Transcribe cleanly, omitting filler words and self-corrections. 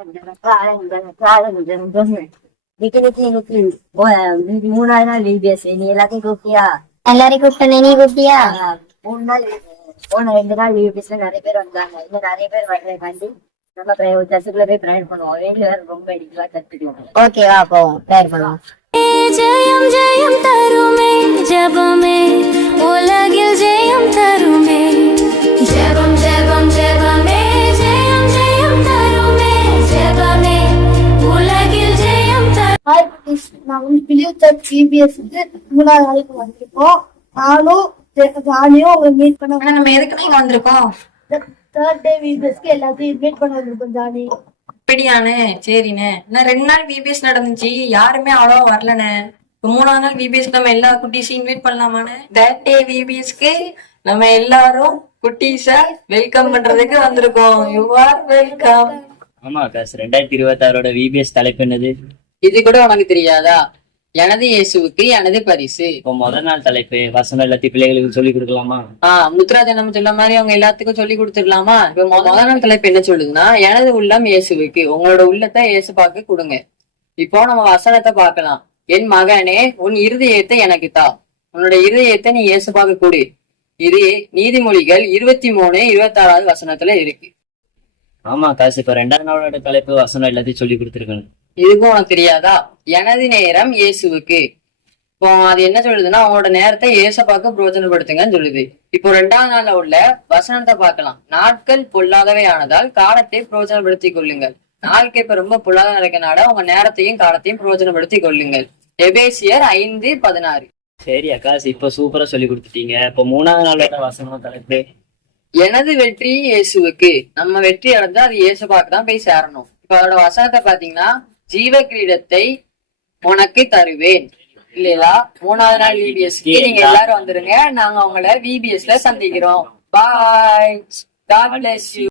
மூணாவது நாள் VBS நீ எல்லாத்தையும் கூப்பிட்டியா? எல்லாரையும் கூப்பிட்டேன், நீ கூப்பிட்டியா? 3 நாள் போன 2 நாள் VBSல நிறைய பேர் வந்தாங்க. இன்னும் நிறைய பேர் வர்றதுக்காண்டி நம்ம சர்ச்சுக்குள்ள போய் ப்ரேயர் பண்ணுவோம். வேண்டிய வேற ரொம்ப அடிக்கலாம் கத்துக்கலாம். ஓகே, வா போவோம், ப்ரேயர் பண்ணுவோம். ஜெயம் ஜெயம் தருமே ஜெபமே, உலகில் ஜெயம் தருமே. ஜெபம் ஜெபம் ஜெபமே, ஜெயம் ஜெயம் தருமே. ஜெபமே, உலகில் ஜெயம் தருமே. நான் வந்து பிலிவ் சர்ச் VBSக்கு 3ஆவது நாளுக்கு வந்திருக்கோம். நானும் ஜாலியும் மீட் பண்ண. நம்ம எதுக்கு நீங்க வந்திருக்கோம்? தேர்ட் டே VBSக்கு எல்லாத்தையும் இன்வைட் பண்ண வந்திருக்கோம் ஜாலி. அப்படியானே, சரிண்ணே. நான் 2 நாள் VBS நடந்துச்சு, யாருமே அவ்வளவா வரலண்ணே. இப்ப 3ஆவது நாள் VBS நம்ம எல்லா குட்டீஸையும் இன்வைட் பண்ணலாமாண்ணே? தேர்ட் டே VBSக்கு நம்ம எல்லாரும் குட்டீஸ வெல்கம் பண்றதுக்கு வந்திருக்கோம். You are welcome. ஆமா காசு 2026 VBS தலைப்பு என்னது? இது கூட உனக்கு தெரியாதா? எனது இயேசுவுக்கு எனது பரிசு. இப்போ முதல் நாள் தலைப்பு வசனம் எல்லாத்தையும் பிள்ளைகளுக்கு சொல்லி கொடுக்கலாமா? முத்துராஜன் நம்ம சொன்ன மாதிரி அவங்க எல்லாத்துக்கும் சொல்லி கொடுத்துடலாமா? இப்ப முதல் நாள் தலைப்பு என்ன சொல்லுதுன்னா, எனது உள்ளம் இயேசுவுக்கு, உங்களோட உள்ளத்தை இயேசுபாக்கு கொடுங்க. இப்போ நம்ம வசனத்தை பார்க்கலாம். என் மகனே, உன் இருதயத்தை எனக்கு தா, உன்னோட இருதயத்தை நீ இயேசுபாக்கு கொடு. இது நீதிமொழிகள் 23:26 வசனத்துல இருக்கு. ஆமா காசு இப்ப 2ஆவது நாளோட தலைப்பு வசனம் எல்லாத்தையும் சொல்லி கொடுத்துருக்கணும். இதுக்கும் உனக்கு தெரியாதா? எனது நேரம் இயேசுவுக்கு. இப்போ அது என்ன சொல்லுதுன்னா, அவங்களோட நேரத்தை இயேசுபாக்கு பிரயோஜனப்படுத்துங்கன்னு சொல்லுது. இப்போ 2ஆவது நாள்ல உள்ள வசனத்தை பார்க்கலாம். நாட்கள் பொல்லாதவை ஆனதால் காலத்தை பிரயோஜனப்படுத்திக் கொள்ளுங்கள். நாளுக்கு இப்ப ரொம்ப பொல்லாத நடக்கனால உங்க நேரத்தையும் காலத்தையும் பிரயோஜனப்படுத்திக் கொள்ளுங்கள். எபேசியர் 5:16. சரி அக்காசு, இப்ப சூப்பரா சொல்லி கொடுத்துட்டீங்க. இப்போ 3ஆவது நாளோட வசனம் தலைப்பு எனது வெற்றி இயேசுவுக்கு. நம்ம வெற்றி அடைஞ்சா அது இயேசுபாக்கு தான் போய் சேரணும். இப்ப அதோட வசனத்தை பாத்தீங்கன்னா, ஜீவ கிரீடத்தை உனக்கு தருவேன். இல்லையா? 3ஆவது நாள் VBSக்கு நீங்க எல்லாரும் வந்துருங்க. நாங்க உங்களை VBSல சந்திக்கிறோம். பாய். God bless you.